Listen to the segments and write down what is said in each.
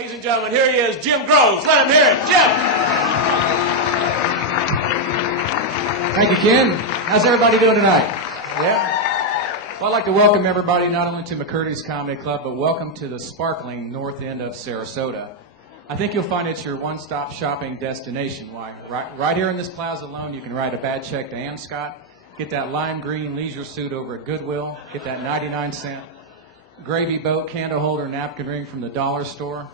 Ladies and gentlemen, here he is, Jim Groves. Let him hear it. Jim! Thank you, Ken. How's everybody doing tonight? Yeah? Well, I'd like to welcome everybody not only to McCurdy's Comedy Club, but welcome to the sparkling north end of Sarasota. I think you'll find it's your one-stop shopping destination. Why, right here in this plaza alone, you can write a bad check to Ann Scott, get that lime green leisure suit over at Goodwill, get that 99-cent gravy boat, candle holder, napkin ring from the dollar store.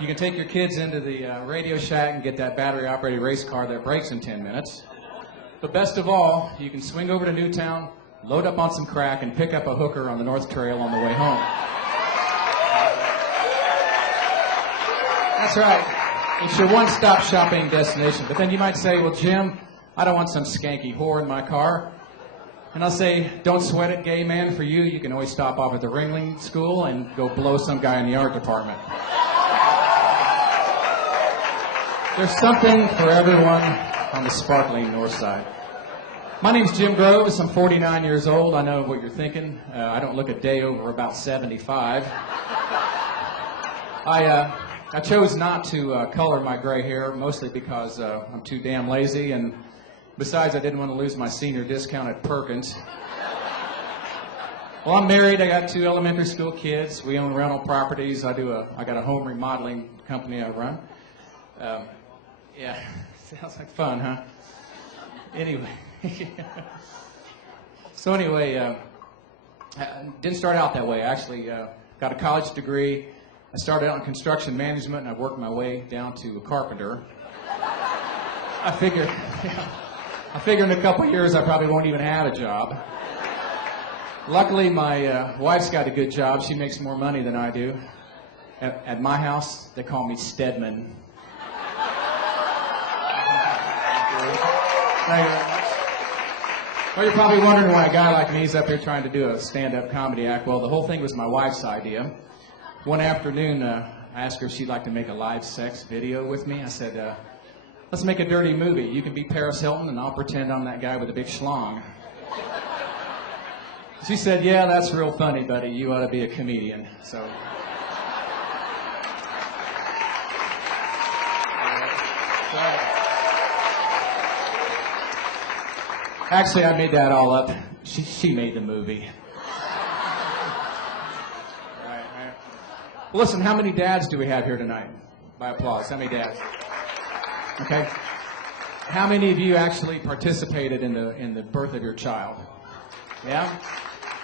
You can take your kids into the Radio Shack and get that battery-operated race car that breaks in 10 minutes. But best of all, you can swing over to Newtown, load up on some crack, and pick up a hooker on the North Trail on the way home. That's right. It's your one-stop shopping destination. But then you might say, well, Jim, I don't want some skanky whore in my car. And I'll say, don't sweat it, gay man. For you, you can always stop off at the Ringling School and go blow some guy in the art department. There's something for everyone on the sparkling north side. My name's Jim Groves. I'm 49 years old. I know what you're thinking. I don't look a day over about 75. I chose not to color my gray hair, mostly because I'm too damn lazy, and besides, I didn't want to lose my senior discount at Perkins. Well, I'm married. I got 2 elementary school kids. We own rental properties. I got a home remodeling company I run. Yeah, sounds like fun, huh? Anyway. So anyway, didn't start out that way. I actually got a college degree. I started out in construction management, and I worked my way down to a carpenter. I figured in a couple of years I probably won't even have a job. Luckily, my wife's got a good job. She makes more money than I do. At my house, they call me Stedman. Well, you're probably wondering why a guy like me is up here trying to do a stand-up comedy act. Well, the whole thing was my wife's idea. One afternoon, I asked her if she'd like to make a live sex video with me. I said, let's make a dirty movie. You can be Paris Hilton, and I'll pretend I'm that guy with a big schlong. She said, yeah, that's real funny, buddy. You ought to be a comedian. So. Actually, I made that all up. She made the movie. Right. Well, listen, how many dads do we have here tonight? By applause. How many dads? Okay. How many of you actually participated in the birth of your child? Yeah?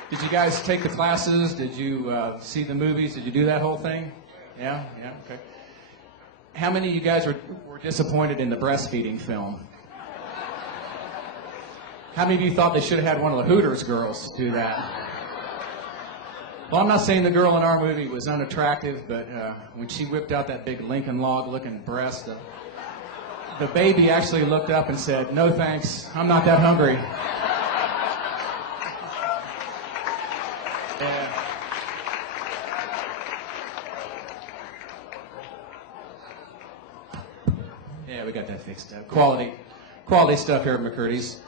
Did you guys take the classes? Did you see the movies? Did you do that whole thing? Yeah? Yeah? Okay. How many of you guys were disappointed in the breastfeeding film? How many of you thought they should have had one of the Hooters girls do that? Well, I'm not saying the girl in our movie was unattractive, but when she whipped out that big Lincoln Log-looking breast, the baby actually looked up and said, no thanks, I'm not that hungry. Yeah, we got that fixed up. Quality stuff here at McCurdy's.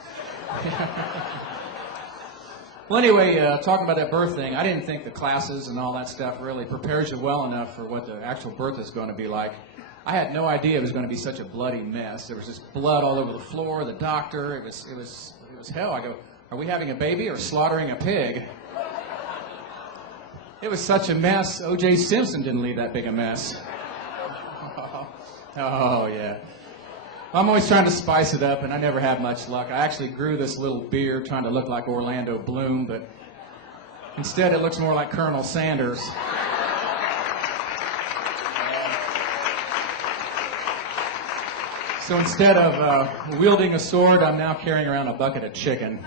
Well, anyway, talking about that birth thing, I didn't think the classes and all that stuff really prepares you well enough for what the actual birth is going to be like. I had no idea it was going to be such a bloody mess. There was just blood all over the floor, the doctor. It was hell. I go, are we having a baby or slaughtering a pig? It was such a mess. O.J. Simpson didn't leave that big a mess. Oh, yeah. I'm always trying to spice it up, and I never have much luck. I actually grew this little beard trying to look like Orlando Bloom, but instead it looks more like Colonel Sanders. So instead of wielding a sword, I'm now carrying around a bucket of chicken.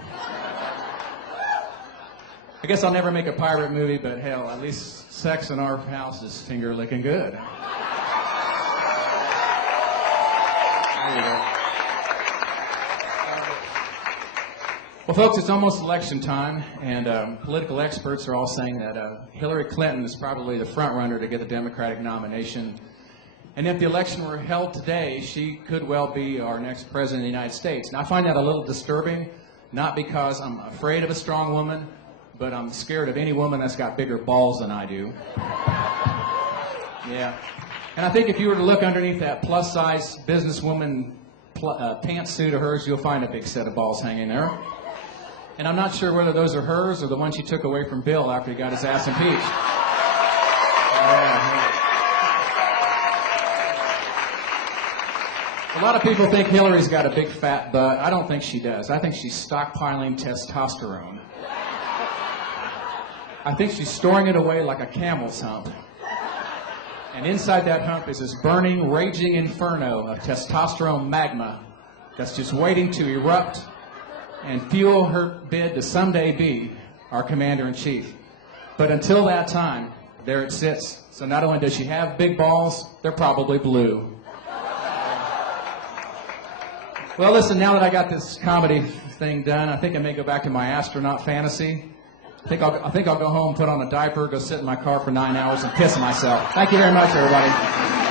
I guess I'll never make a pirate movie, but hell, at least sex in our house is finger-licking good. Well, folks, it's almost election time, and political experts are all saying that Hillary Clinton is probably the front runner to get the Democratic nomination. And if the election were held today, she could well be our next president of the United States. Now, I find that a little disturbing, not because I'm afraid of a strong woman, but I'm scared of any woman that's got bigger balls than I do. Yeah. And I think if you were to look underneath that plus-size businesswoman pantsuit of hers, you'll find a big set of balls hanging there. And I'm not sure whether those are hers or the ones she took away from Bill after he got his ass impeached. Yeah. A lot of people think Hillary's got a big fat butt. I don't think she does. I think she's stockpiling testosterone. I think she's storing it away like a camel's hump. And inside that hump is this burning, raging inferno of testosterone magma that's just waiting to erupt and fuel her bid to someday be our commander-in-chief. But until that time, there it sits. So not only does she have big balls, they're probably blue. Well, listen, now that I got this comedy thing done, I think I may go back to my astronaut fantasy. I think I'll go home, put on a diaper, go sit in my car for 9 hours and piss myself. Thank you very much, everybody.